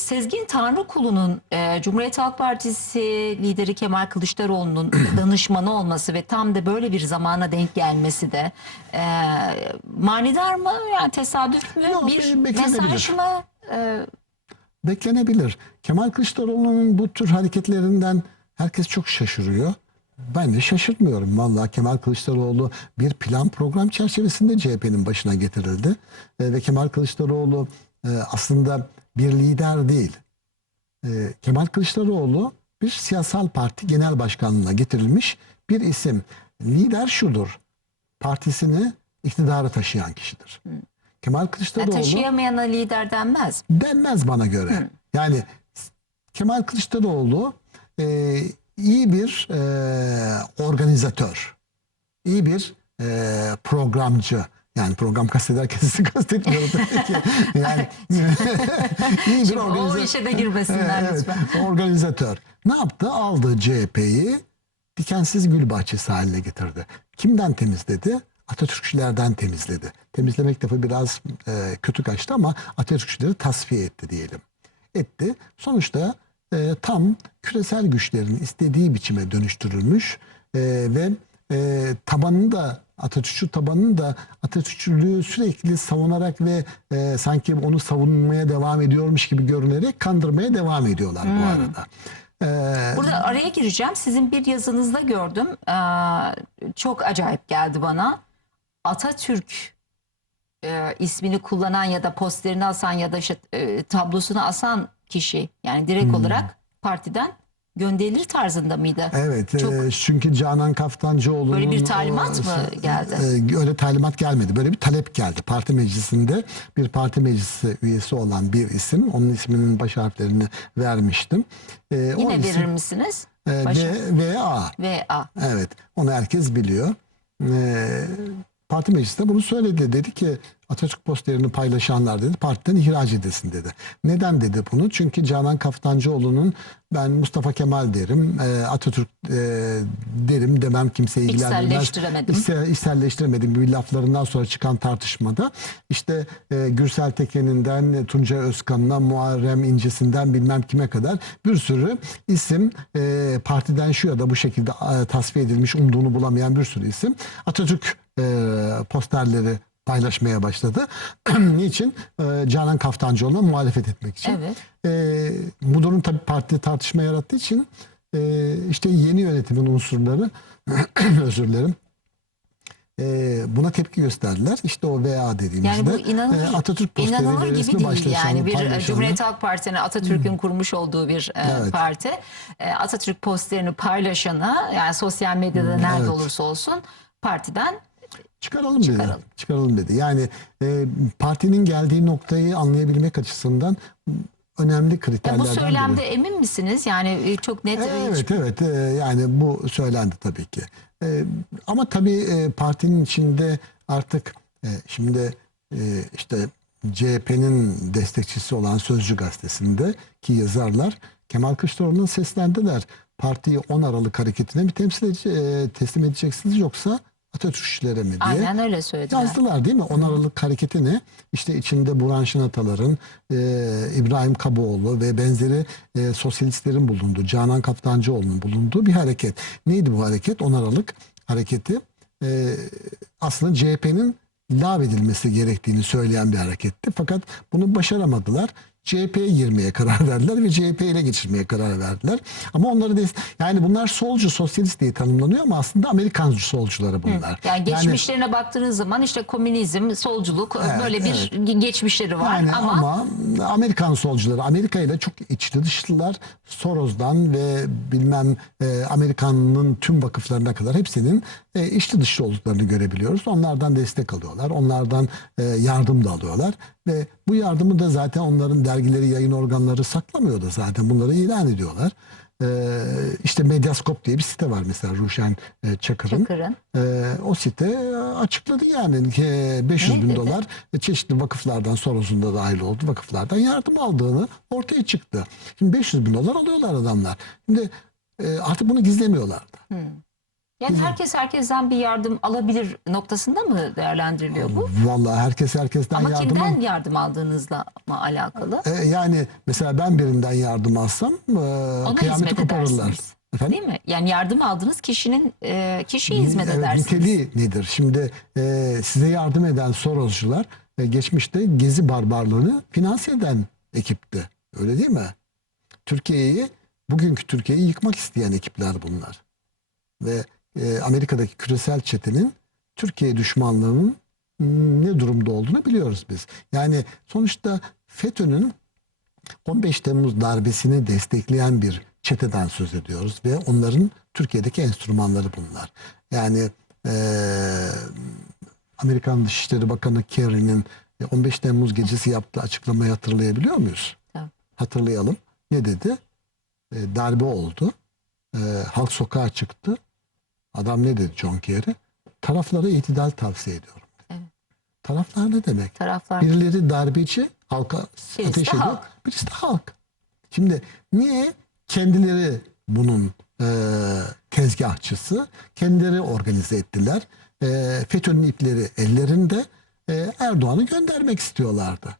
Sezgin Tanrıkulu'nun e, Cumhuriyet Halk Partisi lideri Kemal Kılıçdaroğlu'nun danışmanı olması ve tam da böyle bir zamana denk gelmesi de e, manidar mı? Yani tesadüf mü? Yok, bir mesaj mı? E, beklenebilir. Kemal Kılıçdaroğlu'nun bu tür hareketlerinden herkes çok şaşırıyor. Ben de şaşırmıyorum. Vallahi Kemal Kılıçdaroğlu bir plan program çerçevesinde CHP'nin başına getirildi. E, ve Kemal Kılıçdaroğlu e, aslında bir lider değil. E, Kemal Kılıçdaroğlu bir siyasal parti genel başkanlığına getirilmiş bir isim. Lider şudur. Partisini iktidara taşıyan kişidir. Kemal yani Kılıçdaroğlu taşıyamayana lider denmez. denmez bana göre. Yani Kemal Kılıçdaroğlu e, iyi bir e, organizatör, iyi bir e, programcı. Yani program kastederken sizi kastetmiyorum tabii ki. Yani iyi bir Şimdi o organizatör. işe de girmesinler Evet, lütfen. organizatör. Ne yaptı? Aldı CHP'yi dikensiz gül bahçesi haline getirdi. Kimden temizledi? Atatürkçülerden temizledi. Temizlemek tabii biraz e, kötü kaçtı ama Atatürkçüleri tasfiye etti diyelim. Etti. Sonuçta e, tam küresel güçlerin istediği biçime dönüştürülmüş e, ve e, tabanını da Atatürkçü tabanını da Atatürkçülüğü sürekli savunarak ve e, sanki onu savunmaya devam ediyormuş gibi görünerek kandırmaya devam ediyorlar bu arada. E, Burada araya gireceğim. Sizin bir yazınızda gördüm. Ee, çok acayip geldi bana. Atatürk e, ismini kullanan ya da posterini asan ya da işte, e, tablosunu asan kişi yani direkt Hmm. olarak partiden gönderilir tarzında mıydı? Evet, Çok- e, çünkü Canan Kaftancıoğlu'nun... Böyle bir talimat o- mı geldi? E, öyle talimat gelmedi. Böyle bir talep geldi. Parti meclisinde bir parti meclisi üyesi olan bir isim. Onun isminin baş harflerini vermiştim. E, Yine isim, verir misiniz? e. V, V, A. Ve A. Evet, onu herkes biliyor. Ee, parti meclisinde bunu söyledi. Dedi ki Atatürk posterini paylaşanlar dedi partiden ihraç edilsin dedi. Neden dedi bunu? Çünkü Canan Kaftancıoğlu'nun ben Mustafa Kemal derim, e, Atatürk e, derim demem kimseyi ilgilendirmez. İçselleştiremedim. İçse- içselleştiremedim bir laflarından sonra çıkan tartışmada işte e, Gürsel Teken'inden Tuncay Özkan'ına Muharrem İnce'sinden bilmem kime kadar bir sürü isim partiden şu ya da bu şekilde tasfiye edilmiş umduğunu bulamayan bir sürü isim Atatürk posterleri paylaşmaya başladı. Niçin? E, Canan Kaftancıoğlu'na muhalefet etmek için. Evet. E, bu durum tabii partide tartışma yarattığı için e, işte yeni yönetimin unsurları özür dilerim e, buna tepki gösterdiler. İşte o VA dediğimizde Yani bu inanılır, e, Atatürk posteri inanılır gibi resmi değil yani bir e. Cumhuriyet Halk Partisi'nin Atatürk'ün kurmuş olduğu bir e, Evet. parti. E, Atatürk posterini paylaşana yani sosyal medyada nerede evet. olursa olsun partiden çıkaralım, dedi. Çıkaralım. Çıkaralım dedi. Yani e, partinin geldiği noktayı anlayabilmek açısından önemli kriterlerden bu söylemde biri. emin misiniz? Yani e, çok net e, Evet evet e, yani bu söylendi tabii ki. Ama tabii partinin içinde artık şimdi işte CHP'nin destekçisi olan Sözcü gazetesinde ki yazarlar Kemal Kılıçdaroğlu'na seslendiler. Partiyi 10 Aralık hareketine mi temsil ede- e, teslim edeceksiniz yoksa Atatürkçülere mi diye. aynen öyle söylediler. Yazdılar değil mi? 10 Aralık hareketi ne? İşte içinde Burhan Şınatalar'ın, e, İbrahim Kaboğlu ve benzeri e, sosyalistlerin bulunduğu, Canan Kaftancıoğlu'nun bulunduğu bir hareket. Neydi bu hareket? 10 Aralık hareketi e, aslında CHP'nin lağvedilmesi gerektiğini söyleyen bir hareketti. Fakat bunu başaramadılar. CHP'ye girmeye karar verdiler ve CHP ile geçirmeye karar verdiler. Ama onları des- yani bunlar solcu sosyalist diye tanımlanıyor ama aslında Amerikan solcuları bunlar. Yani geçmişlerine baktığınız zaman işte komünizm, solculuk Evet, böyle bir geçmişleri var Yani ama, ama, Amerikan solcuları Amerika ile çok içli dışlılar. Soros'dan ve bilmem e, Amerika'nın tüm vakıflarına kadar hepsinin e, içli dışlı olduklarını görebiliyoruz. Onlardan destek alıyorlar. Onlardan e, yardım da alıyorlar. Ve bu yardımı da zaten onların dergileri, yayın organları saklamıyor da zaten bunları ilan ediyorlar. E, işte Medyaskop diye bir site var mesela Ruşen e, Çakır'ın. Çakır'ın. Ee, o site e, açıkladı yani ki 500 Ne bin dedi? dolar e, çeşitli vakıflardan Soros'un da dahil oldu vakıflardan yardım aldığını ortaya çıktı. Şimdi 500 bin dolar alıyorlar adamlar. Şimdi e, artık bunu gizlemiyorlar da. Yani herkes herkesten bir yardım alabilir noktasında mı değerlendiriliyor bu? Vallahi herkes herkesten Ama yardım kimden al- yardım aldığınızla mı alakalı? E, yani mesela ben birinden yardım alsam e, Ona kıyameti hizmet koparırlar. edersiniz. Efendim? Değil mi? Yani yardım aldığınız kişinin e, kişiye hizmet evet, edersiniz. Niteliği nedir? Şimdi e, size yardım eden Sorosçular e, geçmişte Gezi barbarlığını finanse eden ekipti. Öyle değil mi? Türkiye'yi, bugünkü Türkiye'yi yıkmak isteyen ekipler bunlar. Ve e, Amerika'daki küresel çetenin Türkiye düşmanlığının ne durumda olduğunu biliyoruz biz. Yani sonuçta FETÖ'nün 15 Temmuz darbesini destekleyen bir çeteden söz ediyoruz ve onların Türkiye'deki enstrümanları bunlar. Yani eee, Amerikan Dışişleri Bakanı Kerry'nin 15 Temmuz gecesi yaptığı açıklamayı hatırlayabiliyor muyuz? Evet. Hatırlayalım. Ne dedi? E, darbe oldu. E, halk sokağa çıktı. Adam ne dedi John Kerry? Taraflara itidal tavsiye ediyorum. Evet. Taraflar ne demek? Taraflar Birileri darbeci, halka Birisi ateş ediyor. halk. Birisi de halk. Şimdi niye kendileri bunun e, tezgahçısı, kendileri organize ettiler. E, FETÖ'nün ipleri ellerinde e, Erdoğan'ı göndermek istiyorlardı.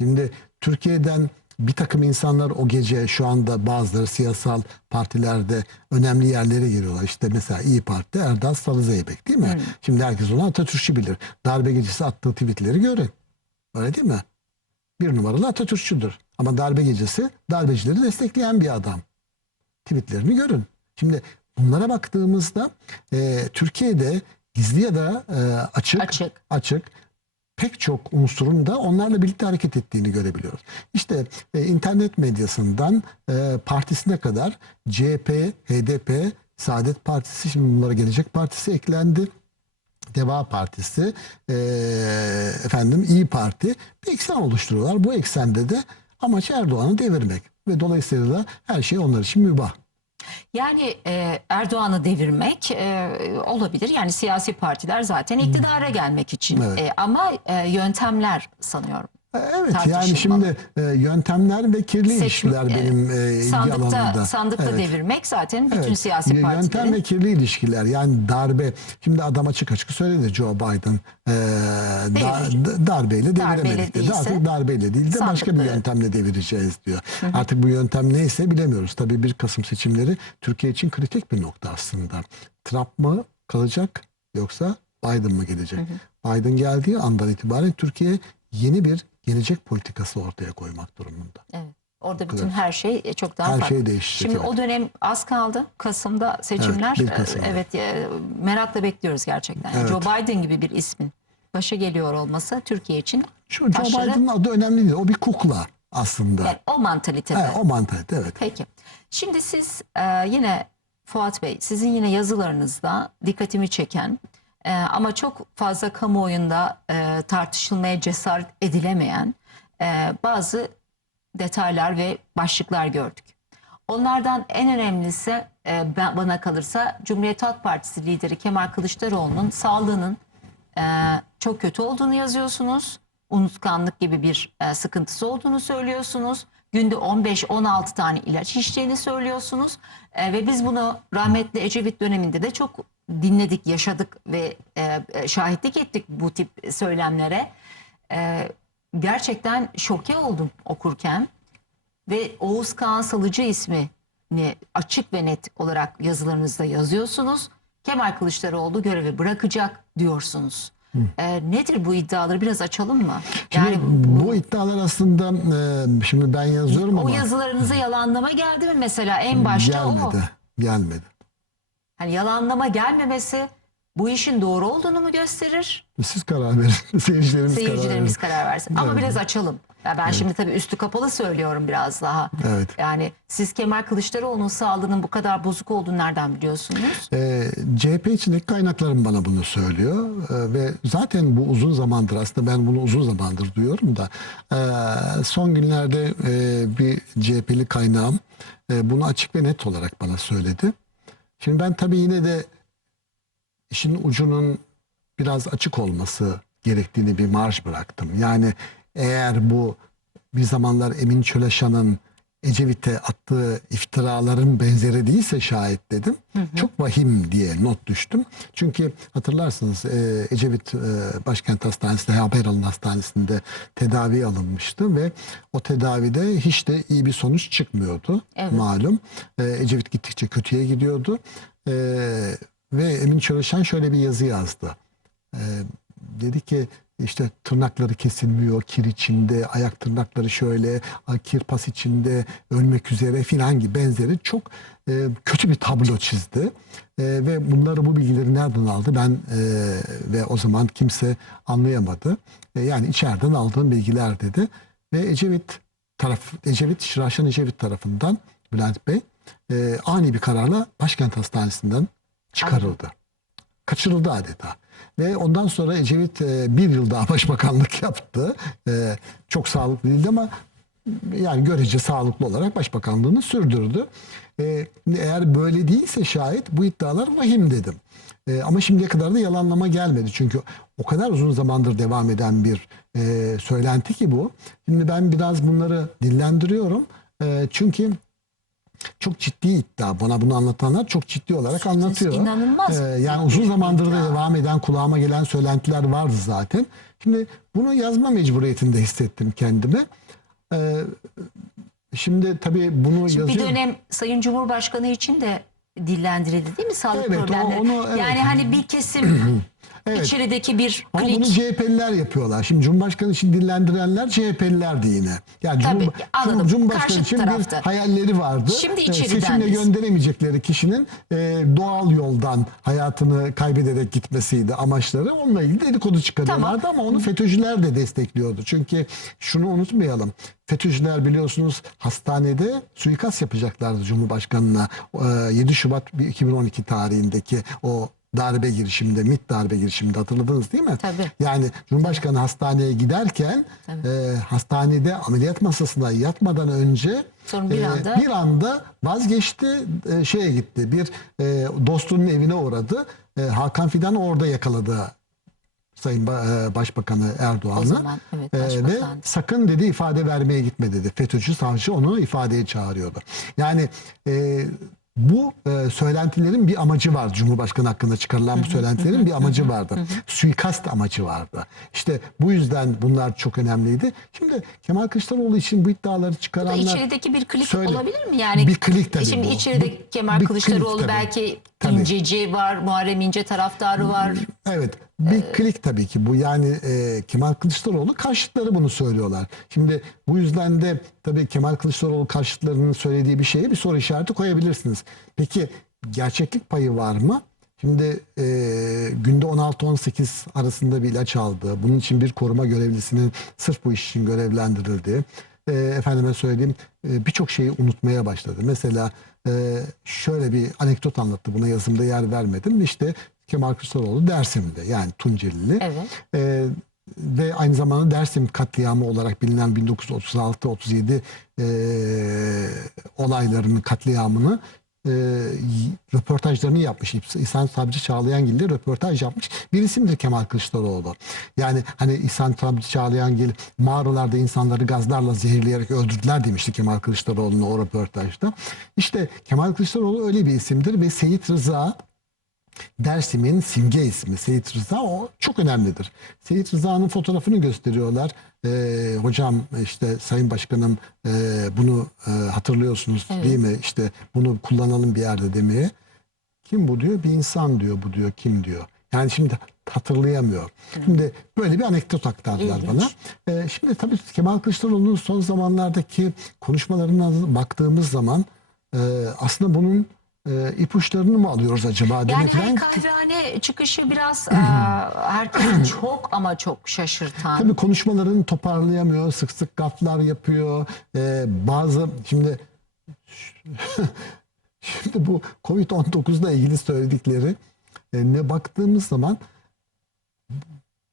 Şimdi Türkiye'den bir takım insanlar o gece şu anda bazıları siyasal partilerde önemli yerlere giriyorlar. İşte mesela İyi Parti Erdal Salızeybek değil mi? Şimdi herkes onu Atatürkçü bilir. Darbe gecesi attığı tweetleri görün. Öyle değil mi? Bir numaralı Atatürkçüdür. Ama darbe gecesi darbecileri destekleyen bir adam. Tweetlerini görün. Şimdi bunlara baktığımızda e, Türkiye'de gizli ya da e, açık, Açık. açık pek çok unsurun da onlarla birlikte hareket ettiğini görebiliyoruz. İşte e, internet medyasından e, partisine kadar CHP, HDP, Saadet Partisi, şimdi bunlara Gelecek Partisi eklendi. Deva Partisi, e, efendim İyi Parti bir eksen oluşturuyorlar. Bu eksende de amaç Erdoğan'ı devirmek ve dolayısıyla da her şey onlar için mübah. Yani e, Erdoğan'ı devirmek e, olabilir. Yani siyasi partiler zaten iktidara gelmek için. Evet. E, ama e, yöntemler sanıyorum. E, Evet yani şimdi e, yöntemler ve kirli Seçim- ilişkiler e, benim e, ilgi Sandıkta, alanımda. sandıkta Evet. devirmek zaten bütün Evet. siyasi partilerin. Yöntem ve kirli ilişkiler yani darbe. Şimdi adam açık açık söyledi Joe Biden. E, da, Devirecek. d- darbeyle Darbeyle deviremedik değilse Artık darbeyle değil de başka bir yöntemle devireceğiz diyor. Artık bu yöntem neyse bilemiyoruz. Tabii 1 Kasım seçimleri Türkiye için kritik bir nokta aslında. Trump mı kalacak yoksa Biden mı gelecek? Biden geldiği andan itibaren Türkiye yeni bir gelecek politikası ortaya koymak durumunda. Evet. Orada bütün her şey e, çok daha Her farklı. şey değişecek, Şimdi evet. o dönem az kaldı. Kasım'da seçimler. Evet, bir E. Evet, merakla bekliyoruz gerçekten. Evet. Joe Biden gibi bir ismin başa geliyor olması Türkiye için Şu Joe Taşları- Biden'ın adı önemli değil. O bir kukla aslında. yani o mantalitede. Evet, o mantalite evet. Peki. Şimdi siz e, yine Fuat Bey, sizin yine yazılarınızda dikkatimi çeken e, ama çok fazla kamuoyunda e, tartışılmaya cesaret edilemeyen e, bazı detaylar ve başlıklar gördük. Onlardan en önemlisi e, bana kalırsa Cumhuriyet Halk Partisi lideri Kemal Kılıçdaroğlu'nun sağlığının e, çok kötü olduğunu yazıyorsunuz. Unutkanlık gibi bir e, sıkıntısı olduğunu söylüyorsunuz. Günde 15-16 tane ilaç içtiğini söylüyorsunuz. E, ve biz bunu rahmetli Ecevit döneminde de çok dinledik, yaşadık ve e, e, şahitlik ettik bu tip söylemlere. E, gerçekten şoke oldum okurken ve Oğuz Kağan Salıcı ismini açık ve net olarak yazılarınızda yazıyorsunuz. Kemal Kılıçdaroğlu görevi bırakacak diyorsunuz. Ee, nedir bu iddiaları biraz açalım mı? Şimdi Yani bu iddialar aslında e, şimdi ben yazıyorum o ama yazılarınıza yalanlama geldi mi mesela en başta o. gelmedi. Gelmedi. Hani yalanlama gelmemesi bu işin doğru olduğunu mu gösterir? Siz karar verin. Seyircilerimiz, Seyircilerimiz karar karar versin. Ama Evet. biraz açalım. Ya ben şimdi tabii üstü kapalı söylüyorum biraz daha. Evet. Yani siz Kemal Kılıçdaroğlu'nun sağlığının bu kadar bozuk olduğunu nereden biliyorsunuz? E, CHP içindeki kaynaklarım bana bunu söylüyor E, ve zaten bu uzun zamandır aslında ben bunu uzun zamandır duyuyorum da e, son günlerde e, bir CHP'li kaynağım e, bunu açık ve net olarak bana söyledi. Şimdi ben tabii yine de işin ucunun biraz açık olması gerektiğini bir marj bıraktım. Yani eğer bu bir zamanlar Emin Çöleşan'ın Ecevit'e attığı iftiraların benzeri değilse şayet dedim. Çok vahim diye not düştüm. Çünkü hatırlarsınız e, Ecevit e, Başkent Hastanesi'nde Haberalın Hastanesi'nde tedavi alınmıştı ve o tedavide hiç de iyi bir sonuç çıkmıyordu Evet. malum. E, Ecevit gittikçe kötüye gidiyordu. E, ve Emin Çalışan şöyle bir yazı yazdı. E, dedi ki işte tırnakları kesilmiyor, kir içinde, ayak tırnakları şöyle, kirpas içinde, ölmek üzere filan gibi benzeri çok e, kötü bir tablo çizdi. E, ve bunları bu bilgileri nereden aldı ben e, ve o zaman kimse anlayamadı. E, yani içeriden aldığım bilgiler dedi. Ve Ecevit taraf, Ecevit, Şiraşan Ecevit tarafından Bülent Bey e, ani bir kararla başkent hastanesinden çıkarıldı. Kaçırıldı adeta. Ve ondan sonra Ecevit e, bir yıl daha başbakanlık yaptı. E, çok sağlıklı değildi ama yani görece sağlıklı olarak başbakanlığını sürdürdü. E, eğer böyle değilse şayet bu iddialar vahim dedim. E, ama şimdiye kadar da yalanlama gelmedi. Çünkü o kadar uzun zamandır devam eden bir e, söylenti ki bu. Şimdi ben biraz bunları dillendiriyorum. E, çünkü çok ciddi iddia. Bana bunu anlatanlar çok ciddi olarak anlatıyor. inanılmaz Ee, bir yani uzun zamandır da devam eden kulağıma gelen söylentiler vardı zaten. Şimdi bunu yazma mecburiyetinde hissettim kendimi. Ee, şimdi tabii bunu Şimdi bir yazıyorum. dönem Sayın Cumhurbaşkanı için de dillendirildi değil mi sağlık Evet, o- problemleri? onu- evet. Yani hani bir kesim Evet. içerideki bir Ama bunu klik CHP'liler yapıyorlar. Şimdi Cumhurbaşkanı için dillendirenler CHP'lilerdi yine. Yani Tabii, Cumhur- anladım. Cumhurbaşkanı Karşı için tarafta. bir hayalleri vardı. Şimdi Ee, Seçimle biz. gönderemeyecekleri kişinin e, doğal yoldan hayatını kaybederek gitmesiydi amaçları. Onunla ilgili dedikodu çıkarıyorlardı ama onu FETÖ'cüler de destekliyordu. Çünkü şunu unutmayalım. FETÖ'cüler biliyorsunuz hastanede suikast yapacaklardı Cumhurbaşkanı'na. Ee, 7 Şubat 2012 tarihindeki o darbe girişiminde, MİT darbe girişiminde hatırladınız değil mi? Tabii. Yani Cumhurbaşkanı hastaneye giderken e, hastanede ameliyat masasına yatmadan önce Sonra bir e, anda- bir anda vazgeçti e, şeye gitti. Bir e, dostunun evine uğradı. E, Hakan Fidan orada yakaladı Sayın e, Başbakanı Erdoğan'ı. Evet, E, ve sakın dedi ifade vermeye gitme dedi. FETÖ'cü savcı onu ifadeye çağırıyordu. Yani e, bu e, söylentilerin bir amacı var. Cumhurbaşkanı hakkında çıkarılan bu söylentilerin bir amacı vardı. Suikast amacı vardı. İşte bu yüzden bunlar çok önemliydi. Şimdi Kemal Kılıçdaroğlu için bu iddiaları da çıkaranlar... içerideki bir klik Söyle. olabilir mi? Yani Bir klik tabii Şimdi bu. içeride Bu- Kemal bir Kılıçdaroğlu klik belki Tabii. İnceci var, Muharrem İnce taraftarı var. Evet bir klik tabii ki bu yani e, Kemal Kılıçdaroğlu karşıtları bunu söylüyorlar. Şimdi bu yüzden de tabii Kemal Kılıçdaroğlu karşıtlarının söylediği bir şeye bir soru işareti koyabilirsiniz. Peki gerçeklik payı var mı? Şimdi e, günde 16-18 arasında bir ilaç aldı. Bunun için bir koruma görevlisinin sırf bu iş için görevlendirildi. E, efendime söyleyeyim e, birçok şeyi unutmaya başladı. Mesela e, şöyle bir anekdot anlattı. Buna yazımda yer vermedim. İşte Kemal Kılıçdaroğlu Dersim'de yani Tuncelili. Evet. E, ve aynı zamanda Dersim katliamı olarak bilinen 1936-37 e, olaylarının katliamını e, röportajlarını yapmış. İhsan Sabri Çağlayangil ile röportaj yapmış. Bir isimdir Kemal Kılıçdaroğlu. Yani hani İhsan Sabri Çağlayangil mağaralarda insanları gazlarla zehirleyerek öldürdüler demişti Kemal Kılıçdaroğlu'na o röportajda. İşte Kemal Kılıçdaroğlu öyle bir isimdir ve Seyit Rıza Dersim'in simge ismi Seyit Rıza o çok önemlidir. Seyit Rıza'nın fotoğrafını gösteriyorlar. Ee, hocam işte Sayın Başkanım e, bunu e, hatırlıyorsunuz Evet. değil mi? İşte bunu kullanalım bir yerde demeye. Kim bu diyor? Bir insan diyor bu diyor. Kim diyor? Yani şimdi hatırlayamıyor. Şimdi böyle bir anekdot aktardılar İlginç. bana. Ee, şimdi tabii Kemal Kılıçdaroğlu'nun son zamanlardaki konuşmalarına baktığımız zaman e, aslında bunun e, ipuçlarını mı alıyoruz acaba? Yani demek hani ben kahvehane çıkışı biraz aa, herkesi çok ama çok şaşırtan. tabii konuşmalarını toparlayamıyor, sık sık gaflar yapıyor. E, bazı şimdi şimdi bu Covid-19'la ilgili söyledikleri e, ne baktığımız zaman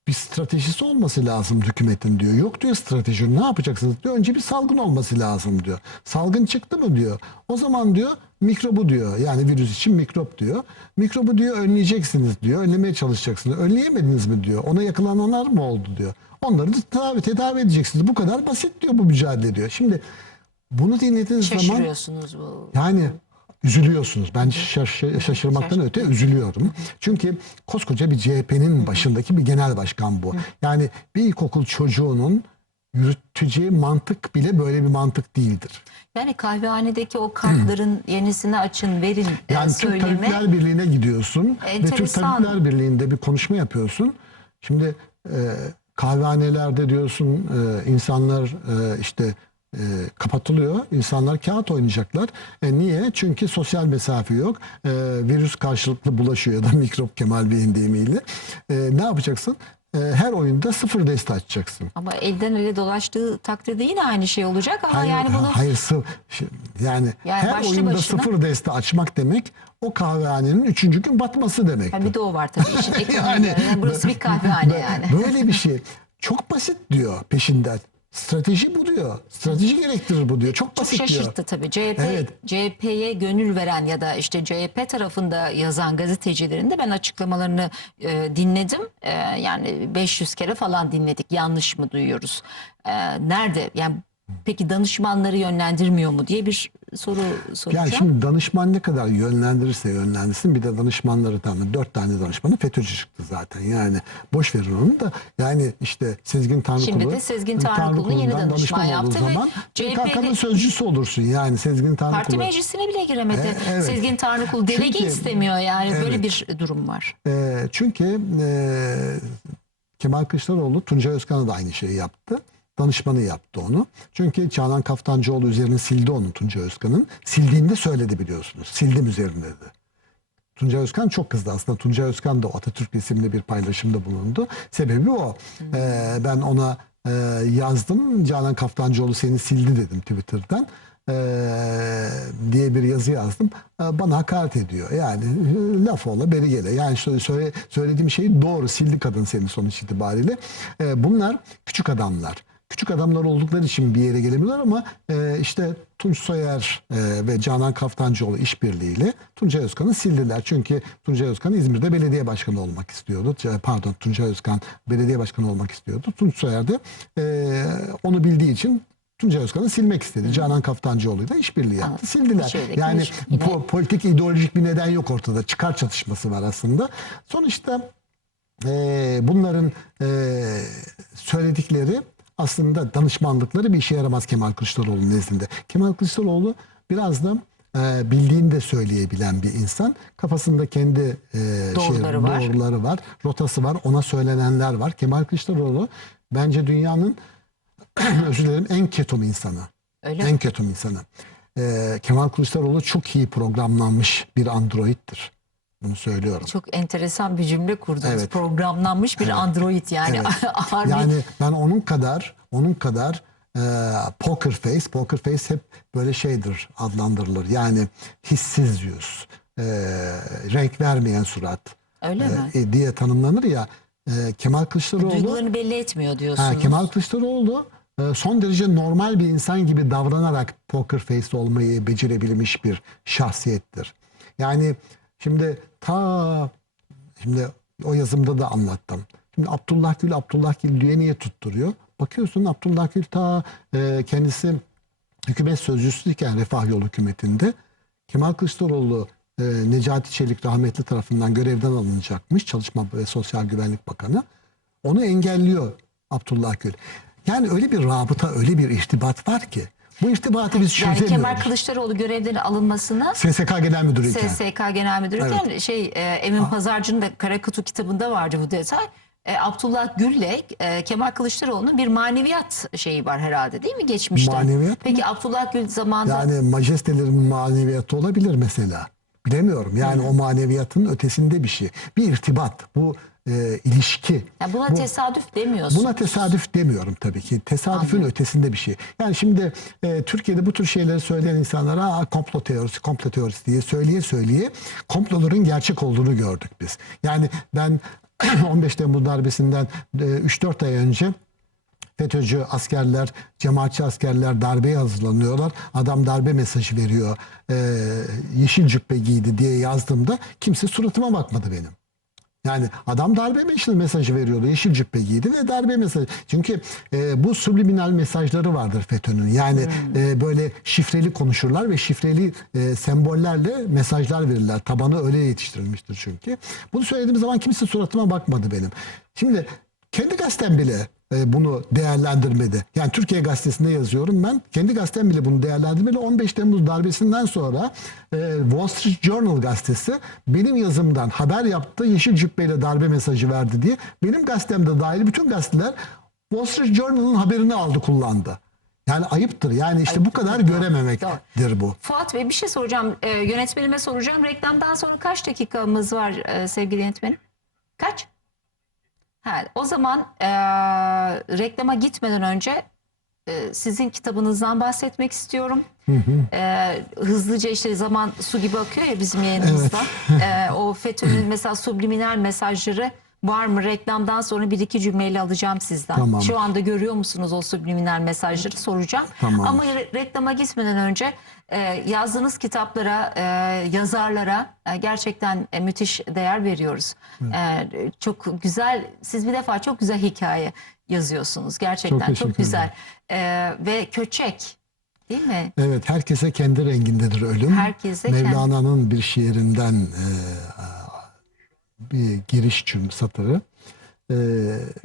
bir stratejisi olması lazım hükümetin diyor. Yok diyor strateji. Ne yapacaksınız diyor. Önce bir salgın olması lazım diyor. Salgın çıktı mı diyor. O zaman diyor mikrobu diyor. Yani virüs için mikrop diyor. Mikrobu diyor önleyeceksiniz diyor. Önlemeye çalışacaksınız. Önleyemediniz mi diyor. Ona yakalananlar mı oldu diyor. Onları da tedavi, tedavi edeceksiniz. Bu kadar basit diyor bu mücadele diyor. Şimdi Bunu dinlediğiniz zaman Şaşırıyorsunuz bu. yani üzülüyorsunuz. Ben şaş- şaşırmaktan öte üzülüyorum. Çünkü koskoca bir CHP'nin başındaki bir genel başkan bu. Yani bir ilkokul çocuğunun yürüteceği mantık bile böyle bir mantık değildir. Yani kahvehanedeki o kartların yenisini açın verin e, Yani Türk söylemi. Tabipler Birliği'ne gidiyorsun ve Türk Enteresan. Tabipler Birliği'nde bir konuşma yapıyorsun. Şimdi e, kahvehanelerde diyorsun e, insanlar e, işte e, kapatılıyor. İnsanlar kağıt oynayacaklar. E, niye? Çünkü sosyal mesafe yok. E, virüs karşılıklı bulaşıyor ya da mikrop Kemal Bey'in deyimiyle. E, ne yapacaksın? E, her oyunda sıfır deste açacaksın. Ama elden ele dolaştığı takdirde yine aynı şey olacak ama yani bunu hayır sı- şi- yani, Yani her oyunda başına- sıfır deste açmak demek o kahvehanenin üçüncü gün batması demek. Ha, bir de o var tabii işin. Yani- Yani, burası bir kahvehane yani. Böyle bir şey. Çok basit diyor peşinden. Strateji bu diyor. Strateji gerektirir bu diyor. Çok Çok basit diyor. şaşırttı tabii. CHP, Evet. CHP'ye gönül veren ya da işte CHP tarafında yazan gazetecilerin de ben açıklamalarını e, dinledim. E, yani 500 kere falan dinledik. Yanlış mı duyuyoruz? E, nerede? Yani peki danışmanları yönlendirmiyor mu diye bir soru soracağım. Yani şimdi danışman ne kadar yönlendirirse yönlendirsin bir de danışmanları tamam dört tane danışmanı FETÖ'cü çıktı zaten yani boş verin onu da yani işte Sezgin Tanrıkulu Şimdi de Sezgin Tanrıkulu'nun yeni Tanrıkulu'ndan danışman olduğu yaptı ve zaman PKK'nın sözcüsü olursun yani Sezgin Parti Tanrıkulu. meclisine bile giremedi. E, evet. Sezgin Tanrıkul delege Çünkü- istemiyor yani böyle Evet. bir durum var. E, çünkü e, Kemal Kılıçdaroğlu Tuncay Özkan'a da aynı şeyi yaptı. Danışmanı yaptı onu. Çünkü Çağlan Kaftancıoğlu üzerine sildi onu Tuncay Özkan'ın. Sildiğinde söyledi biliyorsunuz. Sildim üzerine dedi. Tuncay Özkan çok kızdı aslında. Tuncay Özkan da Atatürk isimli bir paylaşımda bulundu. Sebebi o. Ee, ben ona e, yazdım. Canan Kaftancıoğlu seni sildi dedim Twitter'dan. Ee, diye bir yazı yazdım. Ee, bana hakaret ediyor. Yani e, laf ola beri gele. Yani şöyle söyle, söylediğim şey doğru. Sildi kadın seni sonuç itibariyle. Ee, bunlar küçük adamlar. Küçük adamlar oldukları için bir yere gelemiyorlar ama e, işte Tunç Soyer e, ve Canan Kaftancıoğlu işbirliğiyle Tuncay Özkan'ı sildiler. Çünkü Tuncay Özkan İzmir'de belediye başkanı olmak istiyordu. Pardon Tuncay Özkan belediye başkanı olmak istiyordu. Tunç Soyer de e, onu bildiği için Tuncay Özkan'ı silmek istedi. Canan Kaftancıoğlu'yla işbirliği yaptı. Sildiler. Şeydeki Yani po- politik ideolojik bir neden yok ortada. Çıkar çatışması var aslında. Sonuçta e, bunların e, söyledikleri aslında danışmanlıkları bir işe yaramaz Kemal Kılıçdaroğlu'nun nezdinde. Kemal Kılıçdaroğlu biraz da e, bildiğini de söyleyebilen bir insan. Kafasında kendi e, Doğruları var. doğruları var, rotası var, ona söylenenler var. Kemal Kılıçdaroğlu bence dünyanın özür dilerim en ketum insanı. Öyle mi? En ketum insanı. E, Kemal Kılıçdaroğlu çok iyi programlanmış bir androiddir. Bunu söylüyorum. Çok enteresan bir cümle kurdunuz. Evet. Programlanmış bir android yani. Evet. Yani ben onun kadar onun kadar e, poker face, poker face hep böyle şeydir adlandırılır. Yani hissiz yüz, e, renk vermeyen surat öyle e, mi? e, diye tanımlanır ya. E, Kemal Kılıçdaroğlu Duygularını belli etmiyor diyorsunuz. Ha, Kemal Kılıçdaroğlu e, son derece normal bir insan gibi davranarak poker face olmayı becerebilmiş bir şahsiyettir. Yani şimdi ta şimdi o yazımda da anlattım. Şimdi Abdullah Gül Abdullah Gül diye niye tutturuyor? Bakıyorsun Abdullah Gül ta e, kendisi hükümet sözcüsüyken Refah Yolu hükümetinde Kemal Kılıçdaroğlu e, Necati Çelik rahmetli tarafından görevden alınacakmış Çalışma ve Sosyal Güvenlik Bakanı. Onu engelliyor Abdullah Gül. Yani öyle bir rabıta, öyle bir irtibat var ki bu irtibatı biz yani çözemiyoruz. Kemal Kılıçdaroğlu görevden alınmasına SSK Genel Müdürüyken. SSK Genel Müdürüyken şey e, Emin Pazarcı'nın da Kara Kutu kitabında vardı bu detay. E, Abdullah Gül'le e, Kemal Kılıçdaroğlu'nun bir maneviyat şeyi var herhalde değil mi geçmişte? Maneviyat mı? Peki Abdullah Gül zamanında Yani majestelerin maneviyatı olabilir mesela. Bilemiyorum. Yani o maneviyatın ötesinde bir şey. Bir irtibat. Bu e, ilişki. yani buna Bu- tesadüf demiyorsun. Buna tesadüf demiyorum tabii ki. Tesadüfün ötesinde bir şey. Yani şimdi e, Türkiye'de bu tür şeyleri söyleyen insanlara Aa, komplo teorisi, komplo teorisi diye söyleye söyleye komploların gerçek olduğunu gördük biz. Yani ben 15 Temmuz darbesinden e, 3-4 ay önce FETÖ'cü askerler, cemaatçi askerler darbeye hazırlanıyorlar. Adam darbe mesajı veriyor. Ee, yeşil cübbe giydi diye yazdığımda kimse suratıma bakmadı benim. Yani adam darbe mesajı veriyordu. Yeşil cübbe giydi ve darbe mesajı. Çünkü e, bu subliminal mesajları vardır FETÖ'nün. Yani e, böyle şifreli konuşurlar ve şifreli e, sembollerle mesajlar verirler. Tabanı öyle yetiştirilmiştir çünkü. Bunu söylediğim zaman kimse suratıma bakmadı benim. Şimdi kendi gazetem bile bunu değerlendirmedi. Yani Türkiye Gazetesi'nde yazıyorum ben. Kendi gazetem bile bunu değerlendirmedi. 15 Temmuz darbesinden sonra e, Wall Street Journal gazetesi benim yazımdan haber yaptı. Yeşil cübbeyle darbe mesajı verdi diye. Benim gazetemde dahil bütün gazeteler Wall Street Journal'ın haberini aldı kullandı. Yani ayıptır. Yani işte bu kadar görememektir bu. Fuat Bey bir şey soracağım. Ee, yönetmenime soracağım. Reklamdan sonra kaç dakikamız var e, sevgili yönetmenim? Kaç? Ha, o zaman e, reklama gitmeden önce e, sizin kitabınızdan bahsetmek istiyorum. E, hızlıca işte zaman su gibi akıyor ya bizim yayınımızda. E, o FETÖ'nün mesela subliminal mesajları var mı? Reklamdan sonra bir iki cümleyle alacağım sizden. Tamam. Şu anda görüyor musunuz o subliminal mesajları soracağım. Tamam. Ama re- reklama gitmeden önce e, yazdığınız kitaplara, e, yazarlara e, gerçekten e, müthiş değer veriyoruz. E, çok güzel, siz bir defa çok güzel hikaye yazıyorsunuz. Gerçekten Çok çok, güzel. E, ve köçek değil mi? Evet herkese kendi rengindedir ölüm. Herkese kendi- Mevlana'nın bir şiirinden e, bir giriş cüm satırı E,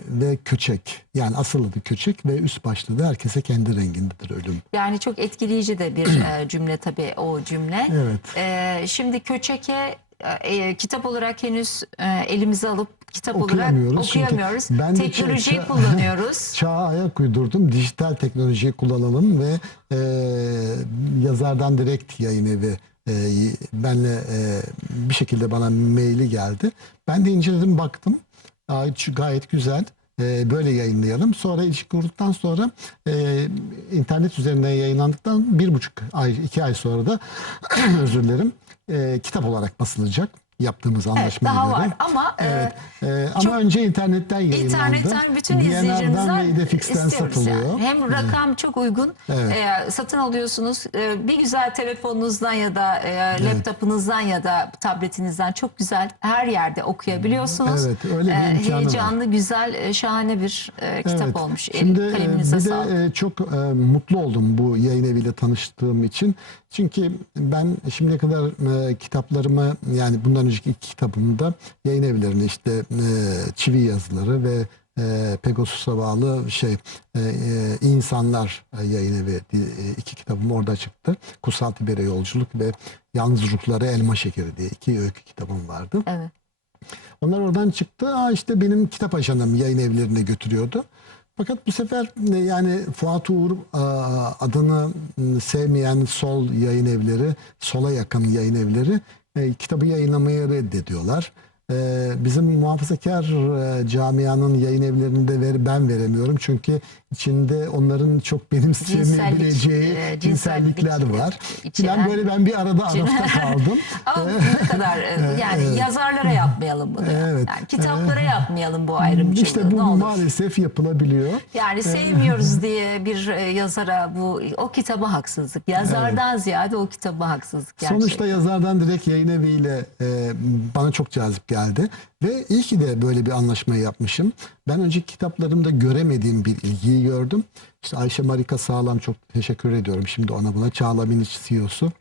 ve köçek yani asıl adı köçek ve üst başlığı da herkese kendi rengindedir ölüm. Yani çok etkileyici de bir cümle tabii o cümle. Evet. E, şimdi köçeke e, kitap olarak henüz e, elimize alıp kitap olarak Okuyamıyoruz çünkü okuyamıyoruz. ben Teknolojiyi ça- kullanıyoruz. Çağa ayak uydurdum. Dijital teknolojiyi kullanalım ve e, yazardan direkt yayın evi e, benle e, bir şekilde bana maili geldi. Ben de inceledim baktım. Gayet, gayet güzel. E, böyle yayınlayalım. Sonra ilişki kurduktan sonra e, internet üzerinden yayınlandıktan bir buçuk ay, iki ay sonra da özür dilerim e, kitap olarak basılacak yaptığımız Evet, anlaşmaya daha göre. var ama e, Evet. Ee, ama çok- önce internetten yayınlandı. İnternetten bütün izleyicilerimizden istiyoruz satılıyor. yani. Hem rakam çok uygun. Evet. e, satın alıyorsunuz. E, bir güzel telefonunuzdan ya da e, laptopunuzdan ya da tabletinizden çok güzel her yerde okuyabiliyorsunuz. Evet, öyle bir E, imkanı var. Heyecanlı, güzel, e, şahane bir e, kitap Evet. olmuş. Şimdi e, kaleminize bir sağlık. de e, çok e, mutlu oldum bu yayın eviyle tanıştığım için. Çünkü ben şimdiye kadar e, kitaplarımı yani bundan önceki iki kitabımda yayın evlerine işte e, çivi yazıları ve e, Pegasus'a bağlı şey e, e, insanlar e, yayın evi e, iki kitabım orada çıktı. Kutsal Tibere Yolculuk ve Yalnız Ruhları Elma Şekeri diye iki öykü kitabım vardı. Evet. Onlar oradan çıktı. Aa işte benim kitap ajanım yayın evlerine götürüyordu. Fakat bu sefer e, yani Fuat Uğur e, adını sevmeyen sol yayın evleri, sola yakın yayın evleri e, kitabı yayınlamayı reddediyorlar. E, Bizim muhafazakar e, camianın yayın evlerinde ver, ben veremiyorum. Çünkü içinde onların çok benimseyebileceği e, cinsellikler cinsellik var. içeren- Filan böyle ben bir arada arafta kaldım. Ama ne kadar e, yani yazarlara yapmayalım bunu. Evet. Yani kitaplara yapmayalım bu ayrımcılığı. İşte bu maalesef yapılabiliyor. Yani sevmiyoruz diye bir yazara bu o kitaba haksızlık. Yazardan ziyade o kitaba haksızlık gerçekten. Sonuçta yazardan direkt yayın eviyle e, bana çok cazip geldi. Ve iyi ki de böyle bir anlaşmayı yapmışım. Ben önceki kitaplarımda göremediğim bir ilgiyi gördüm. İşte Ayşe Marika Sağlam çok teşekkür ediyorum şimdi ona buna. Çağla Miniç CEO'su.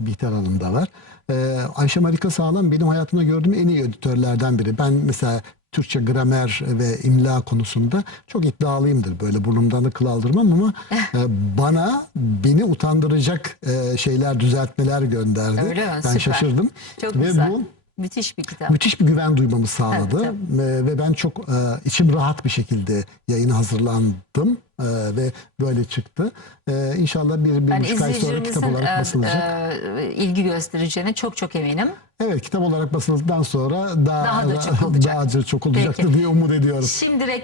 Bihter Hanım da var. Ee, Ayşe Marika Sağlam benim hayatımda gördüğüm en iyi editörlerden biri. Ben mesela Türkçe gramer ve imla konusunda çok iddialıyımdır. Böyle burnumdan da kıl aldırmam ama e, bana beni utandıracak e, şeyler, düzeltmeler gönderdi. Öyle mi? Ben Süper. şaşırdım. Çok ve güzel. bu Müthiş bir kitap. müthiş bir güven duymamı sağladı. Evet, ve ben çok e, içim rahat bir şekilde yayına hazırlandım e, ve böyle çıktı. E, inşallah bir, bir Yani buçuk ay sonra kitap olarak e, basılacak. e, ilgi göstereceğine çok çok eminim. Evet kitap olarak basıldıktan sonra daha Daha da çok olacak. daha çok olacaktır diye umut ediyorum. Şimdi